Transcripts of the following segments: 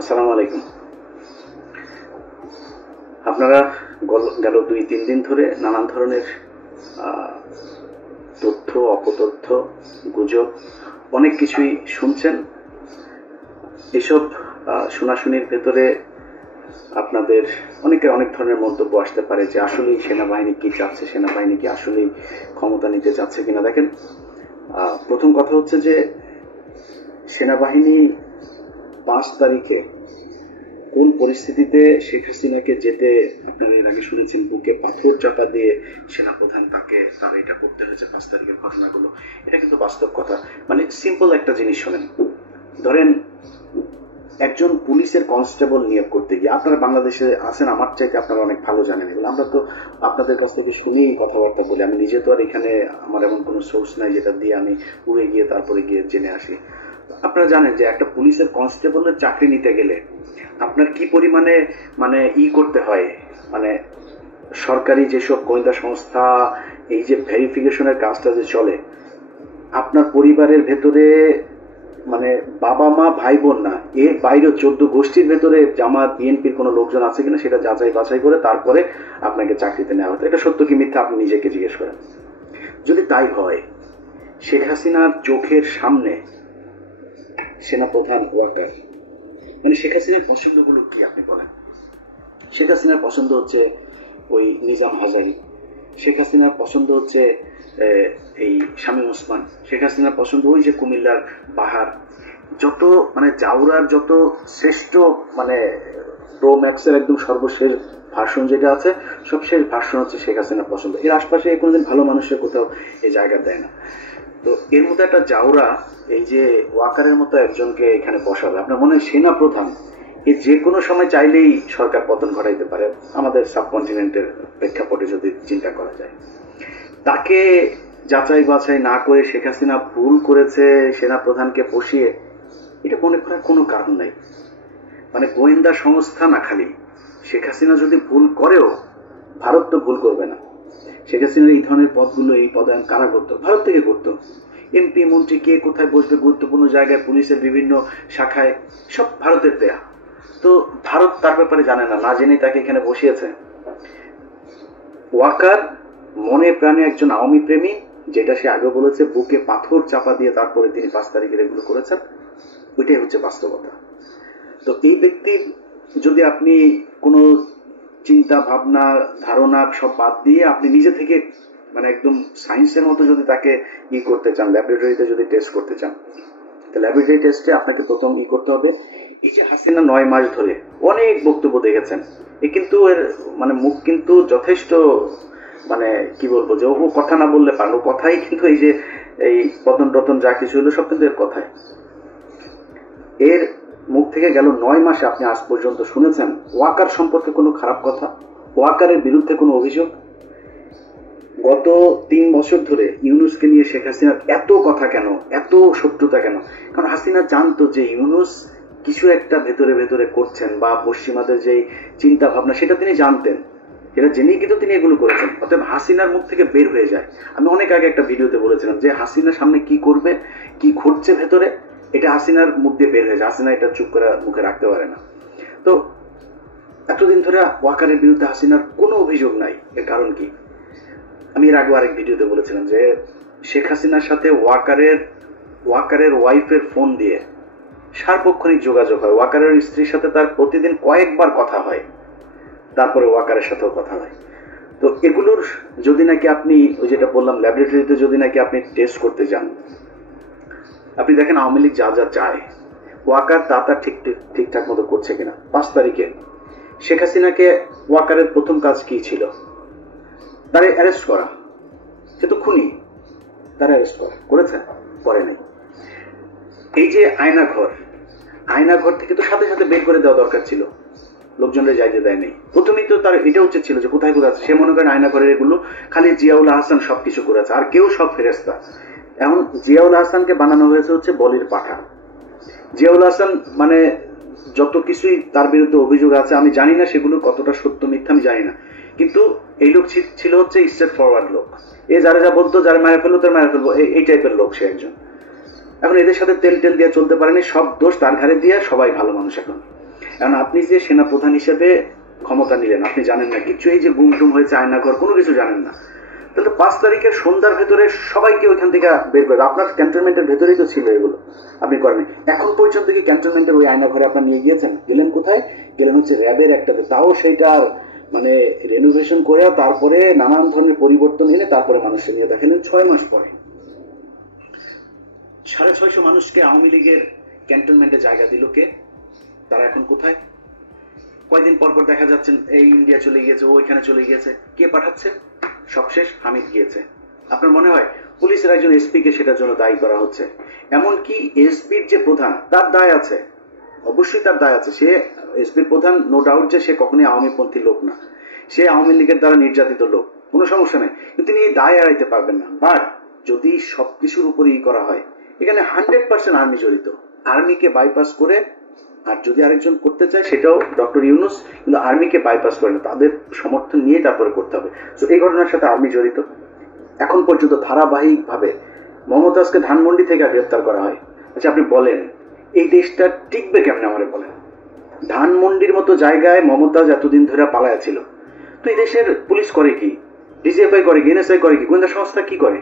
আসসালামু আলাইকুম। আপনারা গেল 2-3 দিন ধরে নানান ধরনের তথ্য, অপতথ্য, গুজব অনেক কিছুই শুনছেন। এসব শোনাশুনির ভেতরে আপনাদের অনেকের অনেক ধরনের মন্তব্য আসতে পারে যে আসলেই সেনাবাহিনী কি চাচ্ছে, সেনাবাহিনী কি আসলেই ক্ষমতা নিতে চাচ্ছে কিনা। দেখেন, প্রথম কথা হচ্ছে যে সেনাবাহিনী 5 তারিখে কোন পরিস্থিতিতে শেখ হাসিনাকে যেতে আপনারা এর আগে শুনেছেন, বুকে পাথর চাপা দিয়ে সেনাপ্রধান তার এটা করতে হয়েছে 5 তারিখের ঘটনাগুলো। এটা কিন্তু বাস্তব কথা। মানে সিম্পল একটা জিনিস শোনেন, ধরেন একজন পুলিশের কনস্টেবল নিয়োগ করতে গিয়ে, আপনারা বাংলাদেশে আছেন, আমার চাইতে আপনারা অনেক ভালো জানেন এগুলো। আমরা তো আপনাদের কাছ থেকে শুনেই কথাবার্তা বলি। আমি নিজে তো আর এখানে আমার এমন কোনো সোর্স নাই যেটা দিয়ে আমি উড়ে গিয়ে তারপরে গিয়ে জেনে আসি। আপনারা জানেন যে একটা পুলিশের কনস্টেবলের চাকরি নিতে গেলে আপনার কি পরিমাণে করতে হয়, মানে সরকারি যেসব গোয়েন্দা সংস্থা এই যে ভেরিফিকেশনের কাজটা যে চলে, আপনার পরিবারের ভেতরে মানে বাবা মা ভাই বোন না, এর বাইরেও 14 গোষ্ঠীর ভেতরে জামাত বিএনপির কোনো লোকজন আছে কিনা সেটা যাচাই বাছাই করে তারপরে আপনাকে চাকরিতে নেওয়া হতো। এটা সত্য কি মিথ্যা আপনি নিজেকে জিজ্ঞেস করেন। যদি তাই হয়, শেখ হাসিনার চোখের সামনে সেনাপ্রধান ওয়াকার, মানে শেখ হাসিনার পছন্দগুলো কি আপনি বলেন? শেখ হাসিনার পছন্দ হচ্ছে ওই নিজাম হাজারি, শেখ হাসিনার পছন্দ হচ্ছে এই শামীম ওসমান, শেখ হাসিনার পছন্দ ওই যে কুমিল্লার বাহার, যত মানে জাউরার যত শ্রেষ্ঠ মানে প্রো ম্যাক্সের একদম সর্বশেষ ভার্সন যেটা আছে, সব শেষ ভার্সন হচ্ছে শেখ হাসিনার পছন্দ। এর আশপাশে কোনোদিন ভালো মানুষের কোথাও এই জায়গা দেয় না। তো এর মধ্যে একটা জাউরা এই যে ওয়াকারের মতো একজনকে এখানে বসাবে, আপনার মনে হয় সেনা প্রধান এ যে কোনো সময় চাইলেই সরকার পতন ঘটাইতে পারে, আমাদের সাবকন্টিনেন্টের প্রেক্ষাপটে যদি চিন্তা করা যায়। তাকে যাচাই বাছাই না করে শেখ হাসিনা ভুল করেছে সেনা প্রধানকে বসিয়ে, এটা মনে করার কোনো কারণ নাই। মানে গোয়েন্দা সংস্থা না, খালি শেখ হাসিনা যদি ভুল করেও ভারত তো ভুল করবে না। শেখ হাসিনার এই ধরনের পদগুলো, এই পদায়ন কারা করতো? ভারত থেকে করতো। এমপি মন্ত্রী কে কোথায় বসবে গুরুত্বপূর্ণ জায়গায়, পুলিশের বিভিন্ন শাখায়, সব ভারতের দেয়া। তো ভারত তার ব্যাপারে জানে না, না জেনে তাকে এখানে বসিয়েছে। ওয়াকার মনে প্রাণে একজন আওয়ামী প্রেমী, যেটা সে আগে বলেছে, বুকে পাথর চাপা দিয়ে তারপরে তিনি 5 তারিখের এগুলো করেছেন। ওইটাই হচ্ছে বাস্তবতা। তো এই ব্যক্তির যদি আপনি কোনো চিন্তা ভাবনা ধারণা সব বাদ দিয়ে আপনি নিজে থেকে মানে একদম সায়েন্সের মতো যদি তাকে করতে চান, ল্যাবরেটরিতে যদি টেস্ট করতে চান, তো ল্যাবরেটরি টেস্টে আপনাকে প্রথম করতে হবে, এই যে হাসিনা 9 মাস ধরে অনেক বক্তব্য দেখেছেন, এ কিন্তু এর মানে মুখ কিন্তু যথেষ্ট মানে কি বলবো, যে ও কথা না বললে পারলো, কথাই কিন্তু এই যে এই পতন টতন যা কিছু হলো সব কিন্তু এর কথাই। এর মুখ থেকে গেল 9 মাসে আপনি আজ পর্যন্ত শুনেছেন ওয়াকার সম্পর্কে কোনো খারাপ কথা, ওয়াকারের বিরুদ্ধে কোনো অভিযোগ? গত 3 বছর ধরে ইউনূসকে নিয়ে শেখ হাসিনার এত কথা কেন, এত শত্রুতা কেন? কারণ হাসিনা জানতো যে ইউনূস কিছু একটা ভেতরে ভেতরে করছেন, বা পশ্চিমাদের যে চিন্তা ভাবনা সেটা তিনি জানতেন, সেটা জেনেই কিন্তু তিনি এগুলো করেছেন। অতএব হাসিনার মুখ থেকে বের হয়ে যায়। আমি অনেক আগে একটা ভিডিওতে বলেছিলাম যে হাসিনার সামনে কি করবে, কি ঘটছে ভেতরে, এটা হাসিনার মুখ দিয়ে বের হয়ে যায়। হাসিনা এটা চুপ করে মুখে রাখতে পারে না। তো এতদিন ধরে ওয়াকারের বিরুদ্ধে হাসিনার কোনো অভিযোগ নাই। এর কারণ কি? আমি এর আগে আরেক ভিডিওতে বলেছিলাম যে শেখ হাসিনার সাথে ওয়াকারের ওয়াইফের ফোন দিয়ে সার্বক্ষণিক যোগাযোগ হয়। ওয়াকারের স্ত্রীর সাথে তার প্রতিদিন কয়েকবার কথা হয়, তারপরে ওয়াকারের সাথেও কথা হয়। তো এগুলোর যদি নাকি আপনি ওই যেটা বললাম ল্যাবরেটরিতে যদি নাকি আপনি টেস্ট করতে যান, আপনি দেখেন আওয়ামী লীগ যা যা চায় ওয়াকার তা ঠিকঠাক মতো করছে কিনা। 5 তারিখে শেখ হাসিনাকে ওয়াকারের প্রথম কাজ কি ছিল? তারে অ্যারেস্ট করা। সে তো খুনি, তারা অ্যারেস্ট করেছে? করে নাই। এই যে আয়নাঘর থেকে তো সাথে সাথে বের করে দেওয়া দরকার ছিল, লোকজনরা যাইতে দেয় নেই। প্রথমেই তো তার এটা উচিত ছিল যে কোথায় আছে। সে মনে করেন আয়নাঘরের এগুলো খালি জিয়াউল হাসান সবকিছু করেছে, আর কেউ সব ফেরেস্তা। এখন জিয়াউল হাসানকে বানানো হয়েছে হচ্ছে বলির পাঠা। জিয়াউল হাসান মানে যত কিছুই তার বিরুদ্ধে অভিযোগ আছে, আমি জানি না সেগুলোর কতটা সত্য মিথ্যা আমি জানি না, কিন্তু এই লোক ছিল হচ্ছে স্ট্রেট ফরওয়ার্ড লোক। এ যারা যা বলতো, যারা মেরে ফেলবো তার মেরে ফেলবো, এই টাইপের লোক সে একজন। এখন এদের সাথে তেল দিয়ে চলতে পারেনি, সব দোষ তার ঘাড়ে দিয়ে সবাই ভালো মানুষ এখন। কারণ আপনি যে সেনা প্রধান হিসেবে ক্ষমতা নিলেন, আপনি জানেন না কিছু, এই যে গুমটুম হয়েছে আয়নাঘর, কোনো কিছু জানেন না। তাহলে 5 তারিখের সন্ধ্যার ভেতরে সবাইকে ওইখান থেকে বের করে, আপনার ক্যান্টনমেন্টের ভেতরেই তো ছিল এগুলো, আপনি করেন। এখন পর্যন্ত কি ক্যান্টনমেন্টের ওই আয়নাঘরে আপনার নিয়ে গিয়েছেন? গেলেন কোথায়? গেলেন হচ্ছে র্যাবের একটাতে, তাও সেইটার মানে রেনোভেশন করে তারপরে নানান ধরনের পরিবর্তন এনে তারপরে মানুষকে নিয়ে দেখালেন 6 মাস পরে। 650 মানুষকে আওয়ামী লীগের ক্যান্টনমেন্টে জায়গা দিল কে? তারা এখন কোথায়? কয়দিন পর পর দেখা যাচ্ছেন এই ইন্ডিয়া চলে গিয়েছে, ও এখানে চলে গিয়েছে। কে পাঠাচ্ছে? সবশেষ হামিদ গিয়েছে। আপনার মনে হয় পুলিশের একজন এসপি কে সেটার জন্য দায়ী করা হচ্ছে? এমনকি এসপির যে প্রধান, তার দায় আছে, অবশ্যই তার দায় আছে। সে এসপির প্রধান, নো ডাউট যে সে কখনোই আওয়ামীপন্থী লোক না, সে আওয়ামী লীগের দ্বারা নির্যাতিত লোক, কোনো সমস্যা নেই, কিন্তু তিনি এই দায় এড়াইতে পারবেন না। বাট যদি সবকিছুর উপরেই করা হয়, এখানে 100% আর্মি জড়িত। আর্মিকে বাইপাস করে, আর যদি আরেকজন করতে চায় সেটাও ডক্টর ইউনুস, কিন্তু আর্মিকে বাইপাস করে না, তাদের সমর্থন নিয়ে তারপরে করতে হবে। তো এই ঘটনার সাথে আর্মি জড়িত। এখন পর্যন্ত ধারাবাহিকভাবে মমতাজকে ধানমন্ডি থেকে গ্রেফতার করা হয়। আচ্ছা আপনি বলেন এই দেশটা টিকবে কেমনে? আমারে বলেন। ধানমন্ডির মতো জায়গায় মমতাজ এতদিন ধরে পালায়া ছিল, তো এই দেশের পুলিশ করে কি? ডিজিএফআই করে কি? এনএসআই করে কি? গোয়েন্দা সংস্থা কি করে?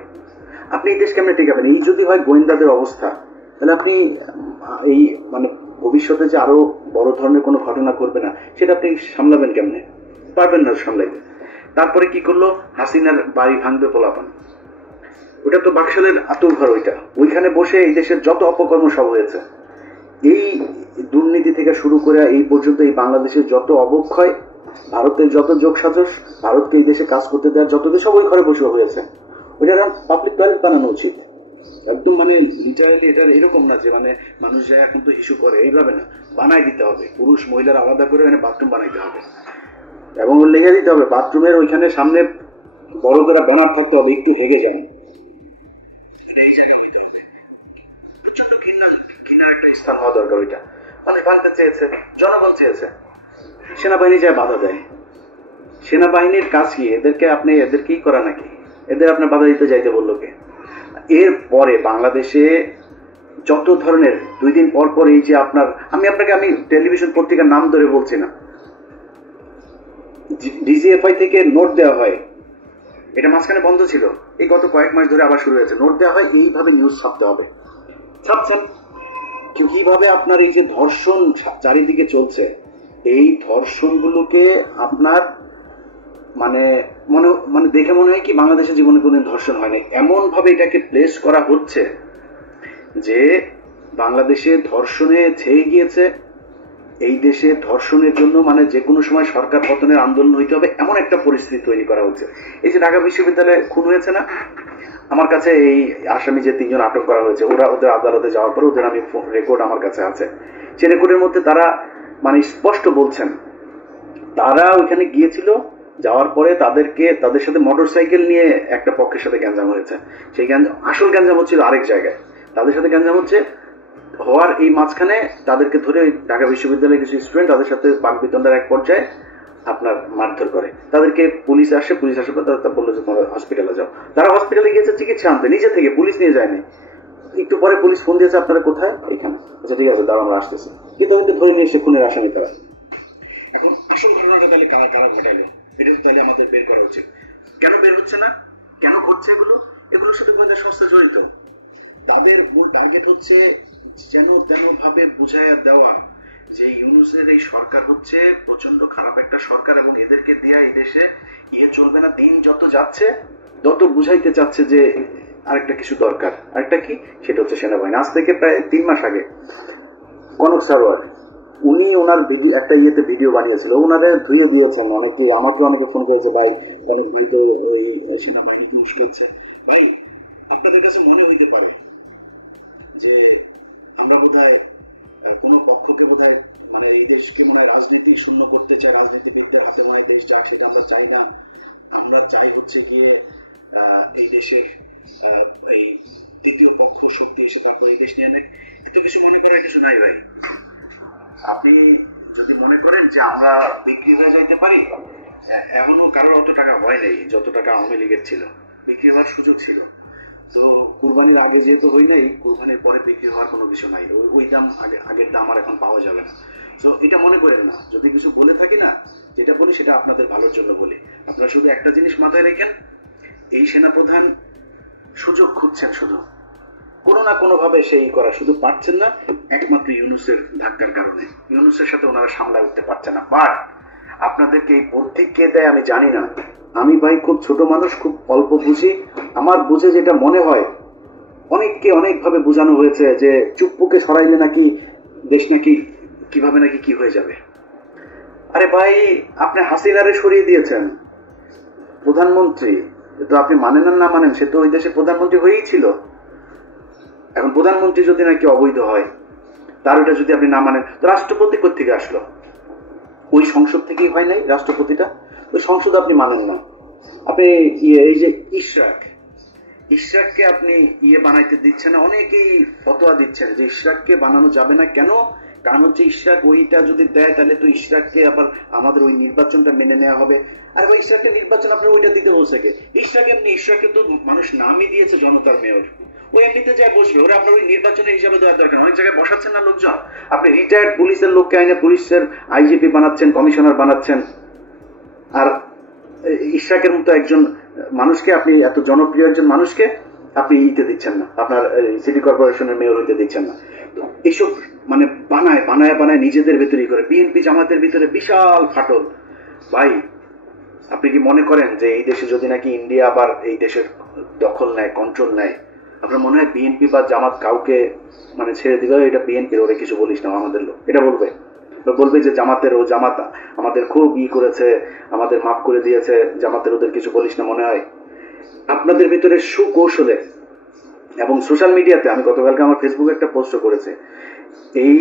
আপনি এই দেশ কেমনে টিকাবেন? এই যদি হয় গোয়েন্দাদের অবস্থা, তাহলে আপনি এই মানে ভবিষ্যতে যে আরো বড় ধরনের কোনো ঘটনা করবে না, সেটা আপনি সামলাবেন কেমনে? পারবেন না সামলাইতে। তারপরে কি করলো? হাসিনার বাড়ি ভাঙবে পোলাপান, ওটা তো বাকশালের আতুর ঘর, ওইখানে বসে এই দেশের যত অপকর্ম সব হয়েছে, এই দুর্নীতি থেকে শুরু করে এই পর্যন্ত এই বাংলাদেশের যত অবক্ষয়, ভারতের যত যোগসাজশ, ভারতকে এই দেশে কাজ করতে দেওয়ার যত কিছু, ওই ঘরে বসে হয়েছে। ওইটার পাবলিক টয়লেট বানানো উচিত একদম, মানে লিটারালি। এটা এরকম না যে মানে মানুষ যায় এখন তো ইস্যু করে, এইভাবে না, বানাই দিতে হবে। পুরুষ মহিলার আলাদা করে ওখানে বাথরুম বানাইতে হবে এবং লেগে দিতে হবে বাথরুমের ওইখানে সামনে বড় করে ব্যানার থাকতে হবে, একটু হেগে যান, এটা এই জায়গা হইতে হবে। প্রচন্ড ঘৃণার একটা স্থান হওয়া দরকার। ওইটা মানুষ ভাঙতে চেয়েছে, জনগণ চেয়েছে, সেনাবাহিনী যায় বাধা দেয়। সেনাবাহিনীর কাজ কি? এদেরকেই করা নাকি? এদের আপনার বাধা দিতে যাইতে বললো কে? এর পরে বাংলাদেশে যত ধরনের 2 দিন পর পর এই যে আপনার, আমি টেলিভিশন পত্রিকার নাম ধরে বলছি না, ডিজিএফআই থেকে নোট দেওয়া হয়, এটা মাঝখানে বন্ধ ছিল, এই গত কয়েক মাস ধরে আবার শুরু হয়েছে। নোট দেওয়া হয় এইভাবে নিউজ ছাপতে হবে, ছাপছেন কিভাবে? আপনার এই যে ধর্ষণ চারিদিকে চলছে, এই ধর্ষণগুলোকে আপনার মানে দেখে মনে হয় কি বাংলাদেশে জীবনে কোনদিন ধর্ষণ হয় না, এমন ভাবে এটাকে প্লেস করা হচ্ছে যে বাংলাদেশে ধর্ষণে ছেয়ে গিয়েছে। এই দেশে ধর্ষণের জন্য মানে যে কোনো সময় সরকার পতনের আন্দোলন হইতে হবে, এমন একটা পরিস্থিতি তৈরি করা হচ্ছে। এই যে ঢাকা বিশ্ববিদ্যালয়ে খুন হয়েছে না, আমার কাছে এই আসামি যে 3 জন আটক করা হয়েছে, ওদের আদালতে যাওয়ার পরে ওদের আমি রেকর্ড আমার কাছে আছে, সেই রেকর্ডের মধ্যে তারা মানে স্পষ্ট বলছেন তারা ওইখানে গিয়েছিল, যাওয়ার পরে তাদের সাথে মোটরসাইকেল নিয়ে একটা পক্ষের সাথে গ্যাঞ্জাম হয়েছে। সেই আসল গ্যাঞ্জাম হচ্ছিল আরেক জায়গায়, তাদের সাথে গ্যাঞ্জাম হচ্ছে হওয়ার এই মাঝখানে তাদেরকে ধরে ঢাকা বিশ্ববিদ্যালয়ের কিছু স্টুডেন্ট তাদের সাথে বাকবিতণ্ডার এক পর্যায়ে আপনার মারধর করে। তাদেরকে পুলিশ আসার পর তারা বললো যে তোমরা হসপিটালে যাও। তারা হসপিটালে গিয়েছে চিকিৎসা আনতে, নিজে থেকে, পুলিশ নিয়ে যায়নি। একটু পরে পুলিশ ফোন দিয়েছে, আপনারা কোথায়? এখানে। আচ্ছা ঠিক আছে, দাঁড়াও আমরা আসতেছি। কি তাদেরকে ধরে নিয়ে এসে খুনের আসামি তারা। এখন আসল ঘটনাটা তাহলে কারা ঘটাইলো, এটা তো তাহলে আমাদের বের করা উচিত। কেন বের হচ্ছে না? কেন ঘটছে এগুলোর সাথে গোয়েন্দা সংস্থা জড়িত। তাদের মূল টার্গেট হচ্ছে যেন তেন ভাবে বুঝাইয়া দেওয়া যে ইউনূসের এই সরকার হচ্ছে প্রচন্ড খারাপ একটা সরকার এবং এদেরকে দিয়া এই দেশে চলবে না। দিন যত যাচ্ছে তত বুঝাইতে চাচ্ছে যে আরেকটা কিছু দরকার। আরেকটা কি? সেটা হচ্ছে সেনাবাহিনী। আজ থেকে প্রায় 3 মাস আগে কনক সারোয়ার উনি ওনার একটা ভিডিও বানিয়েছিল, ওনারে ধুয়ে দিয়েছেন আমাকে অনেকে ফোন করেছে, ভাই কনক ভাই তো ওই সেনাবাহিনীকে উস্কাচ্ছে। ভাই আপনাদের কাছে মনে হইতে পারে যে আমরা বোধহয় কোনো পক্ষকে বোধহয় মানে এই দেশকে মনে হয় রাজনীতি শূন্য করতে চাই, রাজনীতিবিদদের হাতে মনে হয় দেশ যাক, সেটা আমরা চাই না। আমরা চাই হচ্ছে গিয়ে এই দেশের এই তৃতীয় পক্ষ শক্তি এসে তারপর এই দেশ নিয়ে নেয়। এত কিছু মনে করার কিছু নাই ভাই। আপনি যদি মনে করেন যে আমরা বিক্রি হয়ে যাইতে পারি, এখনো কারোর অত টাকা হয় নাই যত টাকা আওয়ামী লীগের ছিল, বিক্রি হওয়ার সুযোগ ছিল। তো কুরবানির আগে যেহেতু হই নাই, কুরবানির পরে বিক্রি হওয়ার কোনো কিছু নাই, ওই দাম আগের দাম আর এখন পাওয়া যাবে না। তো এটা মনে করেন না, যদি কিছু বলে থাকি না, যেটা বলি সেটা আপনাদের ভালোর জন্য বলি। আপনারা শুধু একটা জিনিস মাথায় রেখেন, এই সেনাপ্রধান সুযোগ খুঁজছেন, শুধু কোনো না কোনো ভাবে সেই করা, শুধু পারছেন না একমাত্র ইউনূসের ধাক্কার কারণে। ইউনূসের সাথে ওনারা সামলায় উঠতে পারছেন না। বাট আপনাদেরকে এই বুদ্ধি কে দেয় আমি জানি না। আমি ভাই খুব ছোট মানুষ, খুব অল্প বুঝি। আমার বুঝে যেটা মনে হয়, অনেককে অনেকভাবে বোঝানো হয়েছে যে চুপ্পুকে সরাইলে নাকি দেশ নাকি কিভাবে নাকি কি হয়ে যাবে। আরে ভাই, আপনি হাসিনারে সরিয়ে দিয়েছেন প্রধানমন্ত্রী, তো আপনি মানেন আর না মানেন, সে তো ওই দেশের প্রধানমন্ত্রী হয়েই ছিল। এখন প্রধানমন্ত্রী যদি নাকি অবৈধ হয়, তার ওটা যদি আপনি না মানেন, তো রাষ্ট্রপতি কোত্থেকে আসলো? ওই সংসদ থেকেই হয় নাই রাষ্ট্রপতিটা? ওই সংসদ আপনি মানেন না। আপনি এই যে ইশরাককে আপনি বানাইতে দিচ্ছেন না। অনেকেই ফতোয়া দিচ্ছেন যে ইশরাককে বানানো যাবে না। কেন? কারণ হচ্ছে ইশরাক ওইটা যদি দেয় তাহলে তো ইশরাককে আবার আমাদের ওই নির্বাচনটা মেনে নেওয়া হবে। আর ভাই, ইশরাকের নির্বাচন আপনার ওইটা দিতে বলছে কে? ইশরাকে তো মানুষ নামই দিয়েছে জনতার মেয়র, ওই এমনিতে যায় বসবে। ওরা আপনার ওই নির্বাচনের হিসাবে দেওয়ার দরকার। অনেক জায়গায় বসাচ্ছেন না লোকজন, আপনি রিটায়ার্ড পুলিশের লোককে আইনে পুলিশের আইজিপি বানাচ্ছেন, কমিশনার বানাচ্ছেন। আর ইশরাকের মতো একজন মানুষকে, আপনি এত জনপ্রিয় একজন মানুষকে আপনি দিচ্ছেন না, আপনার সিটি কর্পোরেশনের মেয়র হইতে দিচ্ছেন না। তো এইসব মানে বানায় নিজেদের ভেতরেই করে। বিএনপি জামাতের ভিতরে বিশাল ফাটল। ভাই, আপনি কি মনে করেন যে এই দেশে যদি নাকি ইন্ডিয়া আবার এই দেশের দখল নেয়, কন্ট্রোল নেয়, আপনার মনে হয় বিএনপি বা জামাত কাউকে মানে ছেড়ে দিবে? এটা বিএনপির, ওরে কিছু বলিস না আমাদের লোক, এটা বলবে যে জামাত আমাদের খুব করেছে, আমাদের মাফ করে দিয়েছে, জামাতের ওদের কিছু বলিস না। মনে হয় আপনাদের ভিতরে সুকৌশলে এবং সোশ্যাল মিডিয়াতে, আমি গতকালকে আমার ফেসবুকে একটা পোস্ট করেছে, এই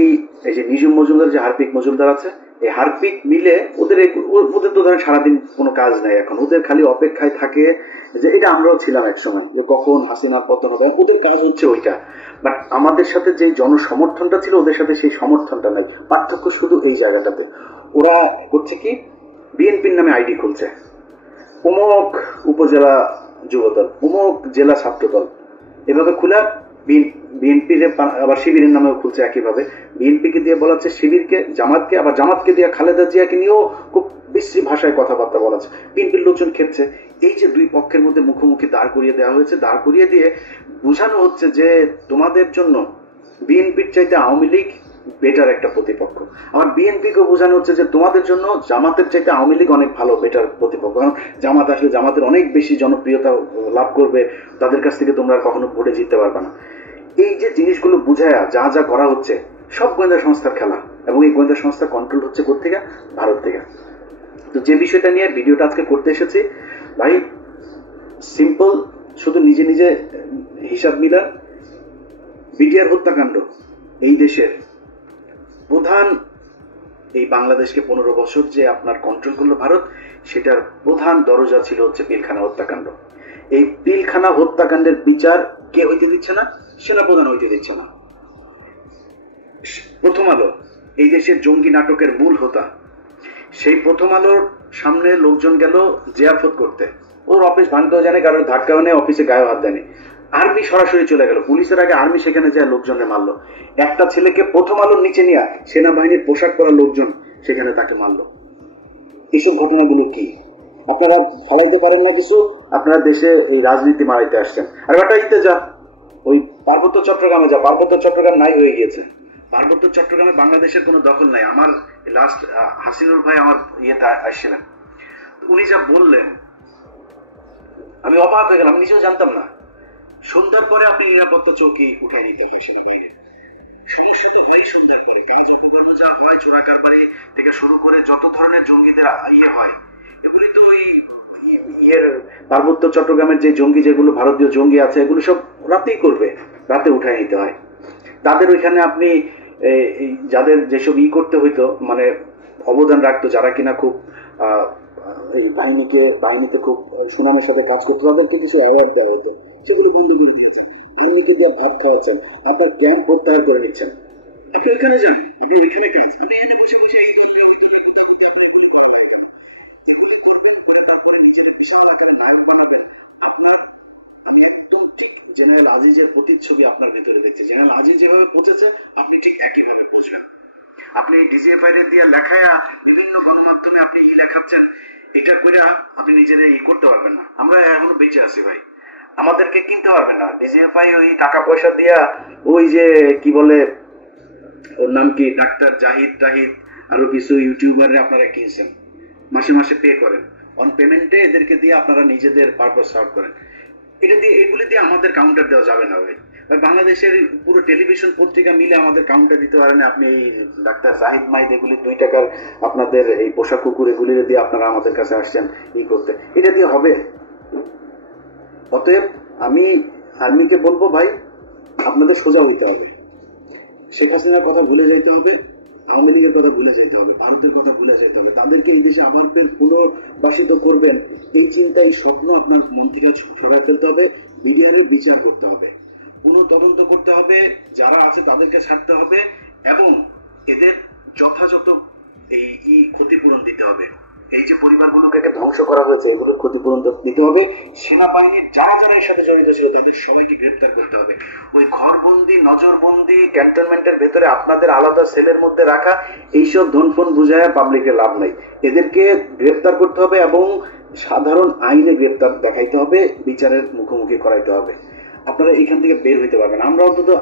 যে নিজুম মজুমদার, যে হারপিক মজুমদার আছে, এই হারপিক মিলে ওদের তো ধরেন সারাদিন কোনো কাজ নাই, এখন ওদের খালি অপেক্ষায় থাকে যে, এটা আমরাও ছিলাম এক সময়, যে কখন হাসিনার পতন হবে। ওদের কাজ হচ্ছে ওইটা। বাট আমাদের সাথে যে জনসমর্থনটা ছিল, ওদের সাথে সেই সমর্থনটা নাই। পার্থক্য শুধু এই জায়গাটাতে। ওরা করছে কি, বিএনপির নামে আইডি খুলছে, অমুক উপজেলা যুবদল, অমুক জেলা ছাত্রদল, এভাবে খুলে বিএনপির আবার শিবিরের নামেও খুলছে একইভাবে। বিএনপিকে দিয়ে বলাচ্ছে শিবিরকে, জামাতকে, আবার জামাতকে দিয়ে খালেদা জিয়াকে নিয়েও খুব বিশ্রী ভাষায় কথাবার্তা বলাচ্ছে। বিএনপির লোকজন খেপছে। এই যে দুই পক্ষের মধ্যে মুখোমুখি দাঁড় করিয়ে দেওয়া হয়েছে, দাঁড় করিয়ে দিয়ে বোঝানো হচ্ছে যে তোমাদের জন্য বিএনপির চাইতে আওয়ামী লীগ বেটার একটা প্রতিপক্ষ। আবার বিএনপিকে বোঝানো হচ্ছে যে তোমাদের জন্য জামাতের চাইতে আওয়ামী লীগ অনেক ভালো, বেটার প্রতিপক্ষ। কারণ জামাত আসলে জামাতের অনেক বেশি জনপ্রিয়তা লাভ করবে, তাদের কাছ থেকে তোমরা কখনো ভোটে জিততে পারবে না। এই যে জিনিসগুলো বুঝায়া যা যা করা হচ্ছে, সব গোয়েন্দা সংস্থার খেলা। এবং এই গোয়েন্দা সংস্থা কন্ট্রোল হচ্ছে কোত্থেকে? ভারত থেকে। তো যে বিষয়টা নিয়ে ভিডিওটা আজকে করতে এসেছি ভাই, সিম্পল, শুধু নিজে নিজে হিসাব মিলান। বিডিআর হত্যাকাণ্ড এই দেশের প্রধান, এই বাংলাদেশকে 15 বছর যে আপনার কন্ট্রোল করলো ভারত, সেটার প্রধান দরজা ছিল হচ্ছে পিলখানা হত্যাকাণ্ড। এই পিলখানা হত্যাকাণ্ডের বিচার কে হইতে দিচ্ছে না? সেনাপ্রধান হইতে দিচ্ছে না। প্রথম আলো, এই দেশের জঙ্গি নাটকের মূল হোতা, সেই প্রথম আলোর সামনে লোকজন গেল জিয়াফত করতে, ওর অফিস ভাঙতেও জানে, কারণ ধাক্কাও নেই, অফিসে গায়ে হাত দেয়নি। আর্মি সরাসরি চলে গেল, পুলিশের আগে আর্মি সেখানে যায় লোকজনের মারলো। একটা ছেলেকে প্রথম আলোর নিচে নিয়ে সেনাবাহিনীর পোশাক পরা লোকজন সেখানে তাকে মারলো। এইসব ঘটনাগুলো কি আপনারা ফালাইতে পারেন না কিছু? আপনারা দেশে এই রাজনীতি মারাইতে আসছেন। আর বেটা ইতে যা, ওই পার্বত্য চট্টগ্রামে যা। পার্বত্য চট্টগ্রাম নাই হয়ে গিয়েছে। পার্বত্য চট্টগ্রামে বাংলাদেশের কোনো দখল নাই। আমার লাস্ট হাসিনুর ভাই আমার ইয়েতে আসছিলেন, উনি যা বললেন আমি অবাক হয়ে গেলাম, আমি নিজেও জানতাম না। সন্ধ্যার পরে আপনি নিরাপত্তা চৌকি উঠায় নিতে হয় সেনাবাহিনীর। সমস্যা তো হয় সন্ধ্যার পরে, কাজ অপকর্ম যা হয়, চোরা কারবারি থেকে শুরু করে যত ধরনের জঙ্গিদের হয়, এগুলি তো ওই পার্বত্য চট্টগ্রামের যে জঙ্গি, যেগুলো ভারতীয় জঙ্গি আছে, এগুলো সব রাতেই করবে, রাতে উঠায় নিতে হয়। তাদের ওইখানে আপনি যাদের যেসব করতে হইতো, মানে অবদান রাখতো, যারা কিনা খুব এই বাহিনীতে খুব সুনামের সাথে কাজ করতো, তাদেরকে কিছু অ্যাওয়ার্ড দেওয়া হতো, সেগুলো বন্ধ করে দিয়েছেন। আর্মিকে দিয়ে ভাত খাওয়াচ্ছেন, আপনার ক্যাম্প প্রত্যাহার করে নিচ্ছেন। আপনি ওইখানে যান, আপনার ওইখানে কাজ। আপনি এনে বসে বসে এই দলের ওই দলের গুতাগুতি, আপনার এগুলি করা লাগে কেন? এগুলি করবেন, করে তারপরে নিজের বিশাল আকারে নায়ক বানাবেন। আপনার আমি একদম ঠিক জেনারেল আজিজের প্রতিচ্ছবি আপনার ভেতরে দেখছি। জেনারেল আজিজ যেভাবে পৌঁছেছে আপনি ঠিক একইভাবে পৌঁছবেন। আপনি এই ডিজিএফআই এর দিয়ে লেখায়া বিভিন্ন গণমাধ্যমে আপনি লেখাচ্ছেন, এটা করে আপনি নিজের করতে পারবেন না। আমরা এখনো বেঁচে আছি ভাই, আমাদেরকে কিনতে পারবেন না। ডিজিএফআই ওই টাকা পয়সা দিয়া ওই যে কি বলে ওর নাম কি, ডাক্তার জাহিদ টাহিদ আরো কিছু ইউটিউবাররা আপনারা কিনছেন, মাসে মাসে পে করেন, অন পেমেন্টে এদেরকে দিয়ে আপনারা নিজেদের পারপাস সার্ভ করেন। এটা দিয়ে এগুলি দিয়ে আমাদের কাউন্টার দেওয়া যাবে না ভাই। বাংলাদেশের পুরো টেলিভিশন পত্রিকা মিলে আমাদের কাউন্টার দিতে পারেন। আপনি এই ডাক্তার জাহিদ মাহিদ এগুলি 2 টাকার আপনাদের এই পোশাক কুকুর এগুলি দিয়ে আপনারা আমাদের কাছে আসছেন করতে, এটা দিয়ে হবে? অতএব আমি আর্মিকে বলবো ভাই, আপনাদের সোজা হইতে হবে, শেখ হাসিনার কথা ভুলে যাইতে হবে, আওয়ামী লীগের কথা ভুলে যাইতে হবে, ভারতের কথা ভুলে যাইতে হবে। তাদেরকে এই দেশে আবার ফের পুনর্বাসিত করবেন এই চিন্তা, এই স্বপ্ন আপনার মন থেকে সরায় ফেলতে হবে। বিডিআর এর বিচার করতে হবে, পুনঃ তদন্ত করতে হবে, যারা আছে তাদেরকে ছাড়তে হবে এবং এদের যথাযথ এই ক্ষতিপূরণ দিতে হবে। এই যে পরিবারগুলোকে ধ্বংস করা হয়েছে এগুলোর ক্ষতিপূরণ দিতে হবে। সেনাবাহিনীর যারা যারা এর সাথে জড়িত ছিল তাদের সবাইকে গ্রেপ্তার করতে হবে। ওই ঘরবন্দি নজরবন্দি ক্যান্টনমেন্টের ভেতরে আপনাদের আলাদা সেলের মধ্যে রাখা এইসব ধনফন বুঝায় পাবলিকের লাভ নাই। এদেরকে গ্রেপ্তার করতে হবে এবং সাধারণ আইনে গ্রেপ্তার দেখাইতে হবে, বিচারের মুখোমুখি করাইতে হবে। আপনারা এখান থেকে বের হইতে পারবেন।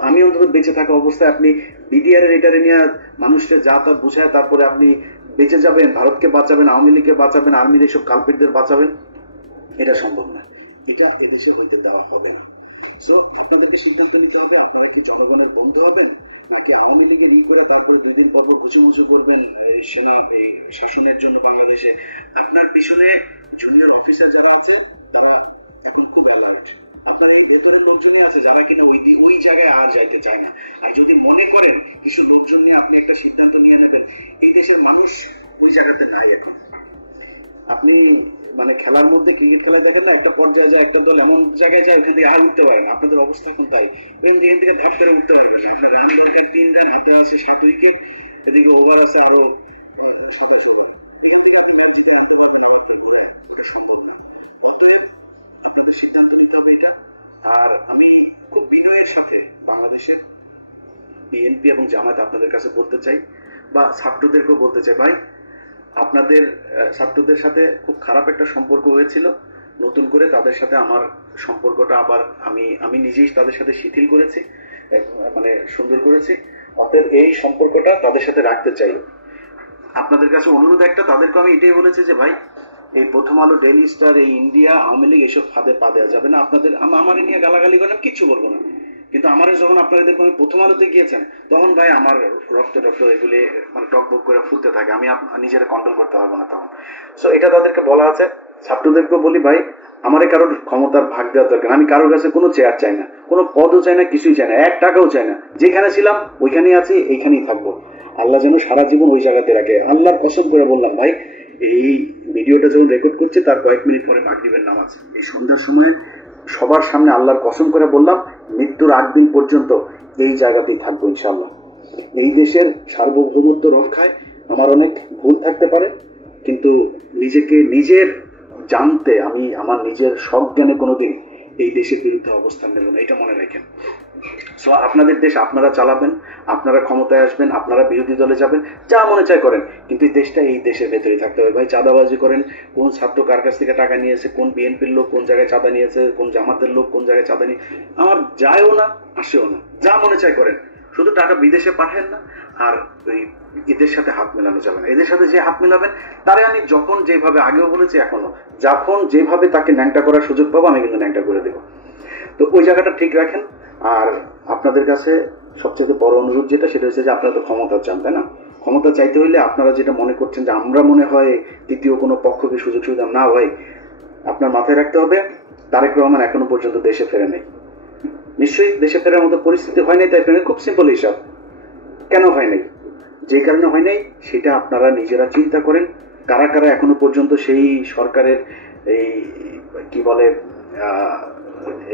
আমি অন্তত বেঁচে থাকা অবস্থায় আপনি বিডিআর এর এটারে নিয়ে মানুষকে যা তা বুঝায় তারপরে আপনি বেঁচে যাবেন, ভারতকে বাঁচাবেন, আওয়ামী লীগকে বাঁচাবেন, আর্মির এইসব কালপিটদের বাঁচাবেন, এটা সম্ভব না। এটা এদেশে হইতে দেওয়া হবে না। সো আপনাদেরকে সিদ্ধান্ত নিতে হবে, আপনারা কি জনগণের বন্ধু হবেন নাকি আওয়ামী লীগের করে তারপরে 2 দিন পর ঘুচুমুচু করবেন সেনা এই শাসনের জন্য বাংলাদেশে। আপনার পিছনে জুনিয়র অফিসার যারা আছে তারা এখন খুব অ্যালার্ট। আপনার এই ভেতরের লোকজনই আছে যারা কিনা ওই জায়গায় আর যাইতে চায় না। আর যদি মনে করেন কিছু লোকজন নিয়ে আপনি একটা সিদ্ধান্ত নিয়ে নেবেন, এই দেশের মানুষ ওই জায়গাতে নাই এখন। আপনি মানে খেলার মধ্যে ক্রিকেট খেলায় দেখেন না, একটা পর্যায়ে যায় একটা দল এমন জায়গায় যায় ওখান থেকে আর উঠতে পারে না। আপনাদের অবস্থা এখন তাই, এখান থেকে ধাপ করে উঠতে পারবেন না। আপনার রান দরকার 3 রান, হাতে আছে 7 উইকেট, এদিকে ওভার আছে আরো 27 ওভার। এখান থেকে আপনি ম্যাচ জিতে আনতে পারবেন আবার ফের ঘুরে, ওটা সম্ভব না। অতএব আপনাদের সিদ্ধান্ত নিতে হবে এটা। আর আমি খুব বিনয়ের সাথে বাংলাদেশের বিএনপি এবং জামায়াত আপনাদের কাছে বলতে চাই, বা ছাত্রদেরকেও বলতে চাই, ভাই আপনাদের ছাত্রদের সাথে খুব খারাপ একটা সম্পর্ক হয়েছিল, নতুন করে তাদের সাথে আমার সম্পর্কটা আবার আমি নিজেই তাদের সাথে শিথিল করেছি, মানে সুন্দর করেছি। অতএব এই সম্পর্কটা তাদের সাথে রাখতে চাই। আপনাদের কাছে অনুরোধ একটা, তাদেরকে আমি এটাই বলেছি যে ভাই এই প্রথম আলো, ডেইলি স্টার, এই ইন্ডিয়া, আওয়ামী লীগ এইসব ফাঁদে পা দেওয়া যাবে না। আপনাদের আমার নিয়ে গালাগালি করেন, কিচ্ছু বলবো না, কিন্তু আমার যখন আপনারা দেখুন আমি প্রথম আলোতে গিয়েছেন তখন ভাই আমার রক্ত এগুলি মানে টকবক করে ফুটতে থাকে, আমি নিজের কন্ট্রোল করতে পারবো না তখন। সো এটা তাদেরকে বলা আছে। ছাত্রদেরকে বলি ভাই, আমারে কারোর ক্ষমতার ভাগ দেওয়ার দরকার, আমি কারোর কাছে কোনো চেয়ার চাই না, কোনো পদও চাই না, কিছুই চাই না, 1 টাকাও চাই না। যেখানে ছিলাম ওইখানেই আছি, এইখানেই থাকবো। আল্লাহ যেন সারা জীবন ওই জায়গাতে রাখে। আল্লাহর কসম করে বললাম ভাই, এই ভিডিওটা যখন রেকর্ড করছি তার কয়েক মিনিট পরে মাগরিবের নামাজ, এই সন্ধ্যার সময় সবার সামনে আল্লাহর কসম করে বললাম, মৃত্যুর 8 দিন পর্যন্ত এই জায়গাতেই থাকবো ইনশাআল্লাহ। এই দেশের সার্বভৌমত্ব রক্ষায় আমার অনেক ভুল থাকতে পারে, কিন্তু নিজের জানতে আমি আমার নিজের সজ্ঞানে কোনোদিন এই দেশের বিরুদ্ধে অবস্থান নেব না, এটা মনে রাখেন। সো আপনাদের দেশ আপনারা চালাবেন, আপনারা ক্ষমতায় আসবেন, আপনারা বিরোধী দলে যাবেন, যা মনে চায় করেন, কিন্তু এই দেশটা এই দেশের ভেতরেই থাকতে হবে। ভাই চাঁদাবাজি করেন, কোন ছাত্র কার কাছ থেকে টাকা নিয়েছে, কোন বিএনপির লোক কোন জায়গায় চাঁদা নিয়েছে, কোন জামাতের লোক কোন জায়গায় চাঁদা নিয়ে, আমার যায়ও না আসেও না, যা মনে চায় করেন, শুধু টাকা বিদেশে পাঠান না। আর ওই এদের সাথে হাত মেলানো যাবে না। এদের সাথে যে হাত মেলাবেন তারে আমি যখন যেভাবে আগেও বলেছি এখনো, যখন যেভাবে তাকে ন্যাংটা করার সুযোগ পাবো আমি কিন্তু ন্যাংটা করে দেবো। তো ওই জায়গাটা ঠিক রাখেন। আর আপনাদের কাছে সবচেয়ে বড় অনুরোধ যেটা, সেটা হচ্ছে যে আপনারা তো ক্ষমতা চান, তাই না? ক্ষমতা চাইতে হইলে আপনারা যেটা মনে করছেন যে আমরা মনে হয় তৃতীয় কোনো পক্ষকে সুযোগ সুবিধা, না ভাই, আপনার মাথায় রাখতে হবে তারেক রহমান এখনো পর্যন্ত দেশে ফেরে নাই। নিশ্চয়ই দেশে ফেরার মতো পরিস্থিতি হয় নাই, তাই ফেরেন। খুব সিম্পল হিসাব, কেন হয় নাই, যে কারণে হয় নাই সেটা আপনারা নিজেরা চিন্তা করেন। কারা কারা এখনো পর্যন্ত সেই সরকারের এই কি বলে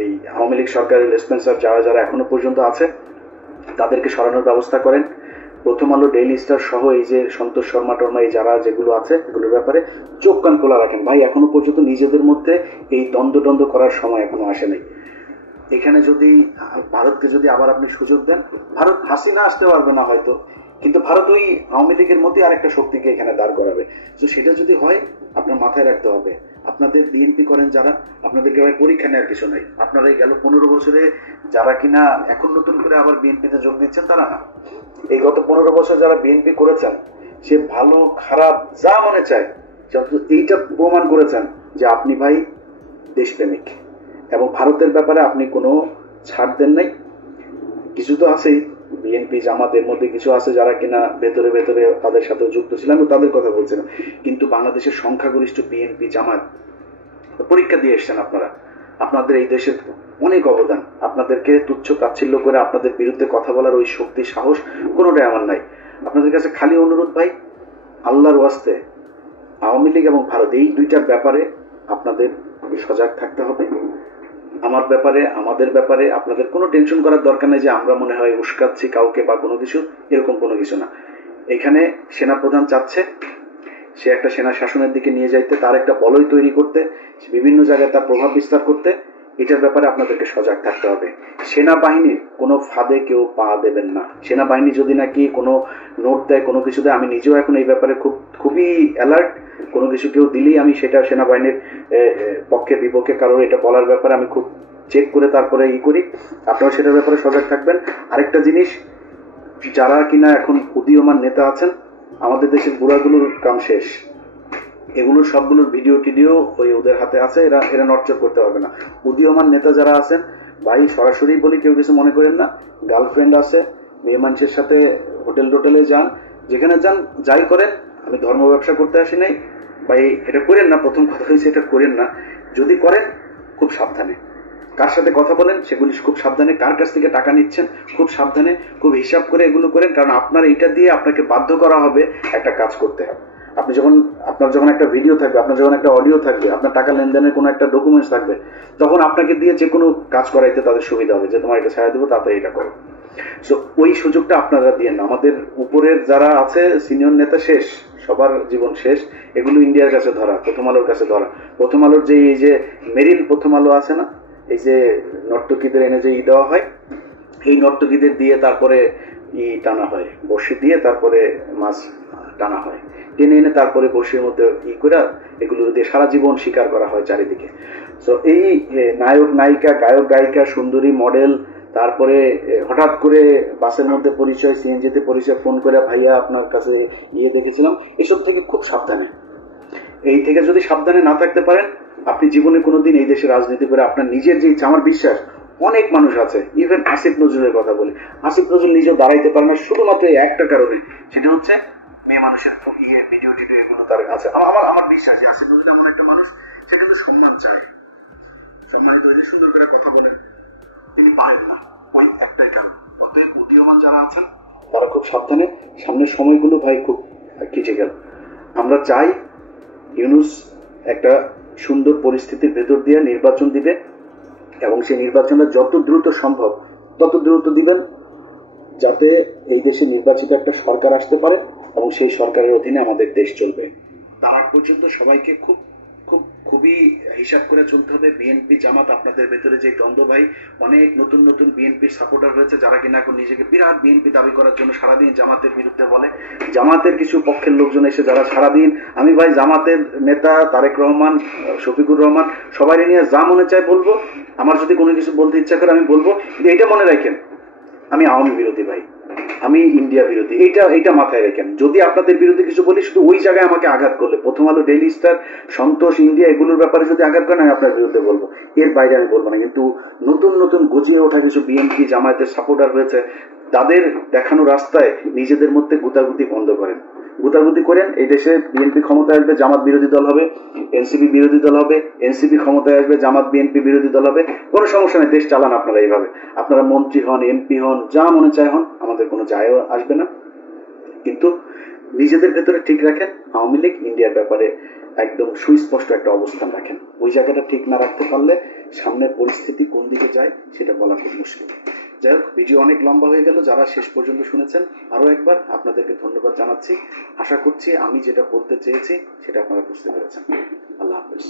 এই আওয়ামী লীগ সরকারের লেসপেন্সার যারা যারা এখনো পর্যন্ত আছে তাদেরকে সরানোর ব্যবস্থা করেন। প্রথম আলো, ডেইলি স্টার সহ এই যে সন্তোষ শর্মা টর্মা এই যারা যেগুলো আছে এগুলোর ব্যাপারে চোখ কান খোলা রাখেন। ভাই এখনো পর্যন্ত নিজেদের মধ্যে এই দ্বন্দ্ব করার সময় এখনো আসে নাই। এখানে যদি ভারতকে যদি আবার আপনি সুযোগ দেন, ভারত হাসিনা আসতে পারবে না হয়তো, কিন্তু ভারত ওই আওয়ামী লীগের মধ্যে আরেকটা শক্তিকে এখানে দাঁড় করাবে। তো সেটা যদি হয় আপনার মাথায় রাখতে হবে, আপনাদের বিএনপি করেন যারা, আপনাদেরকে ভাই পরীক্ষা নেওয়ার কিছু নাই। আপনারা এই গেল 15 বছরে যারা কিনা এখন নতুন করে আবার বিএনপিতে যোগ দিচ্ছেন তারা না, এই গত 15 বছর যারা বিএনপি করেছেন, সে ভালো খারাপ যা মনে চায় এইটা প্রমাণ করেছেন যে আপনি ভাই দেশপ্রেমিক, এবং ভারতের ব্যাপারে আপনি কোনো ছাড় দেন নাই। কিছু তো আছেই বিএনপি জামাতের মধ্যে কিছু আছে যারা কিনা ভেতরে ভেতরে তাদের সাথে যুক্ত ছিলাম, তাদের কথা বলছিলাম, কিন্তু বাংলাদেশের সংখ্যাগরিষ্ঠ বিএনপি জামাত পরীক্ষা দিয়ে এসছেন আপনারা। আপনাদের এই দেশের অনেক অবদান, আপনাদেরকে তুচ্ছ তাচ্ছিল্য করে আপনাদের বিরুদ্ধে কথা বলার ওই শক্তি সাহস কোনোটাই আমার নাই। আপনাদের কাছে খালি অনুরোধ ভাই, আল্লাহর ওয়াস্তে আওয়ামী লীগ এবং ভারত এই দুইটার ব্যাপারে আপনাদের সজাগ থাকতে হবে। আমার ব্যাপারে, আমাদের ব্যাপারে আপনাদের কোনো টেনশন করার দরকার নেই যে আমরা মনে হয় উস্কাচ্ছি কাউকে বা কোনো কিছু, এরকম কোনো কিছু না। এখানে সেনাপ্রধান চাচ্ছে সে একটা সেনা শাসনের দিকে নিয়ে যাইতে, তার একটা বলয় তৈরি করতে, বিভিন্ন জায়গায় তার প্রভাব বিস্তার করতে। এটার ব্যাপারে আপনাদেরকে সজাগ থাকতে হবে। সেনাবাহিনীর কোনো ফাঁদে কেউ পা দেবেন না। সেনাবাহিনী যদি নাকি কোনো নোট দেয়, কোনো কিছু দেয়, আমি নিজেও এখন এই ব্যাপারে খুবই অ্যালার্ট। কোনো কিছু কেউ দিলেই আমি সেটা সেনাবাহিনীর পক্ষে বিপক্ষে কারোর এটা বলার ব্যাপারে আমি খুব চেক করে তারপরে করি। আপনারা সেটার ব্যাপারে সজাগ থাকবেন। আরেকটা জিনিস, যারা কিনা এখন উদীয়মান নেতা আছেন, আমাদের দেশের বুড়াগুলোর কাম শেষ, এগুলোর সবগুলোর ভিডিও টিডিও ওই ওদের হাতে আছে, এরা নটচর করতে পারবে না। উদীয়মান নেতা যারা আছেন ভাই, সরাসরি বলি, কেউ কিছু মনে করেন না, গার্লফ্রেন্ড আছে, মেয়ে মানুষের সাথে হোটেল টোটেলে যান, যেখানে যান যাই করেন, আমি ধর্ম ব্যবসা করতে আসি নাই ভাই, এটা করেন না। প্রথম কথা হয়েছে এটা করেন না। যদি করেন খুব সাবধানে, কার সাথে কথা বলেন সেগুলি খুব সাবধানে, কার কাছ থেকে টাকা নিচ্ছেন খুব সাবধানে, খুব হিসাব করে এগুলো করেন। কারণ আপনার এইটা দিয়ে আপনাকে বাধ্য করা হবে একটা কাজ করতে। আপনার যখন একটা ভিডিও থাকবে, আপনার যখন একটা অডিও থাকবে, আপনার টাকা লেনদেনের কোনো একটা ডকুমেন্টস থাকবে, তখন আপনাকে দিয়ে যে কোনো কাজ করাইতে তাদের সুবিধা হবে যে তোমার এটা ছাড়া দেবো, তাতে এটা করো। সো ওই সুযোগটা আপনারা দিয়ে না। আমাদের উপরের যারা আছে সিনিয়র নেতা শেষ, সবার জীবন শেষ। এগুলো ইন্ডিয়ার কাছে ধরা, প্রথম আলোর কাছে ধরা। প্রথম আলোর যে এই যে মেরিল প্রথম আলো আছে না, এই যে নর্তকীদের এনে যে দেওয়া হয়, এই নর্তকীদের দিয়ে তারপরে টানা হয়, বড়শি দিয়ে তারপরে মাছ টানা হয়, টেনে এনে তারপরে বড়শির মধ্যে করে এগুলো দিয়ে সারা জীবন শিকার করা হয় চারিদিকে। সো এই নায়ক নায়িকা, গায়ক গায়িকা, সুন্দরী মডেল, তারপরে হঠাৎ করে বাসের মধ্যে পরিচয়, সিএনজিতে পরিচয়, ফোন করে ভাইয়া আপনার কাছে দেখেছিলাম, এসব থেকে খুব সাবধানে। এই থেকে যদি সাবধানে না থাকতে পারেন, আপনি জীবনে কোনোদিন এই দেশে রাজনীতি করে আপনার নিজের যে ইচ্ছা, আমার বিশ্বাস অনেক মানুষ আছে, ইভেন আসিফ নজরুলের কথা বলি, আসিফ নজরুল নিজেও দাঁড়াইতে পারে না শুধুমাত্র এই একটা কারণে, সেটা হচ্ছে মেয়ে মানুষের ভিডিও টিডিও এগুলো তার আছে। আমার বিশ্বাস যে আসিফ নজরুল এমন একটা মানুষ, সে কিন্তু সম্মান চায়, সম্মানিত হইলে সুন্দর করে কথা বলেন, তিনি পারেন না, ওই একটাই কারণ। অতএব উদীয়মান যারা আছেন তারা খুব সাবধানে। সামনের সময়গুলো ভাই খুব ক্রিটিক্যাল। আমরা চাই ইউনূস একটা সুন্দর পরিস্থিতির ভেতর দিয়ে নির্বাচন দিবে, এবং সেই নির্বাচনটা যত দ্রুত সম্ভব তত দ্রুত দিবেন, যাতে এই দেশে নির্বাচিত একটা সরকার আসতে পারে এবং সেই সরকারের অধীনে আমাদের দেশ চলবে। তার আগ পর্যন্ত সবাইকে খুবই হিসাব করে চলতে হবে। বিএনপি জামাত, আপনাদের ভেতরে যে দ্বন্দ্ব ভাই, অনেক নতুন নতুন বিএনপির সাপোর্টার হয়েছে যারা কিনা এখন নিজেকে বিরাট বিএনপি দাবি করার জন্য সারাদিন জামাতের বিরুদ্ধে বলে। জামাতের কিছু পক্ষের লোকজন এসে যারা সারাদিন, আমি ভাই জামাতের নেতা তারেক রহমান, শফিকুর রহমান, সবাই নিয়ে যা মনে চায় বলবো, আমার যদি কোনো কিছু বলতে ইচ্ছা করে আমি বলবো, কিন্তু এটা মনে রাখেন আমি আওয়ামী বিরোধী ভাই, আমি ইন্ডিয়া বিরোধী, এইটা মাথায় রাখেন। যদি আপনাদের বিরুদ্ধে কিছু বলি, শুধু ওই জায়গায় আমাকে আঘাত করলে, প্রথম আলো, ডেইলি স্টার, সন্তোষ, ইন্ডিয়া, এগুলোর ব্যাপারে যদি আঘাত করেন আমি আপনার বিরুদ্ধে বলবো, এর বাইরে আমি বলবো না। কিন্তু নতুন নতুন গজিয়ে ওঠা কিছু বিএনপি জামায়াতের সাপোর্টার হয়েছে, তাদের দেখানো রাস্তায় নিজেদের মধ্যে গুতাগুতি বন্ধ করেন। গুতাগুতি করেন, এই দেশে বিএনপি ক্ষমতায় আসবে, জামাত বিরোধী দল হবে, এনসিপি বিরোধী দল হবে, এনসিপি ক্ষমতায় আসবে, জামাত বিএনপি বিরোধী দল হবে, কোনো সমস্যা নেই, দেশ চালান আপনারা এইভাবে। আপনারা মন্ত্রী হন, এমপি হন, যা মনে চায় হন, আমাদের কোনো যায় আসবে না। কিন্তু নিজেদের ভেতরে ঠিক রাখেন, আওয়ামী লীগ ইন্ডিয়ার ব্যাপারে একদম সুস্পষ্ট একটা অবস্থান রাখেন। ওই জায়গাটা ঠিক না রাখতে পারলে সামনের পরিস্থিতি কোন দিকে যায় সেটা বলা খুব মুশকিল। যাই হোক, ভিডিও অনেক লম্বা হয়ে গেল। যারা শেষ পর্যন্ত শুনেছেন আরো একবার আপনাদেরকে ধন্যবাদ জানাচ্ছি। আশা করছি আমি যেটা বলতে চেয়েছি সেটা আপনারা বুঝতে পেরেছেন। আল্লাহ হাফেজ।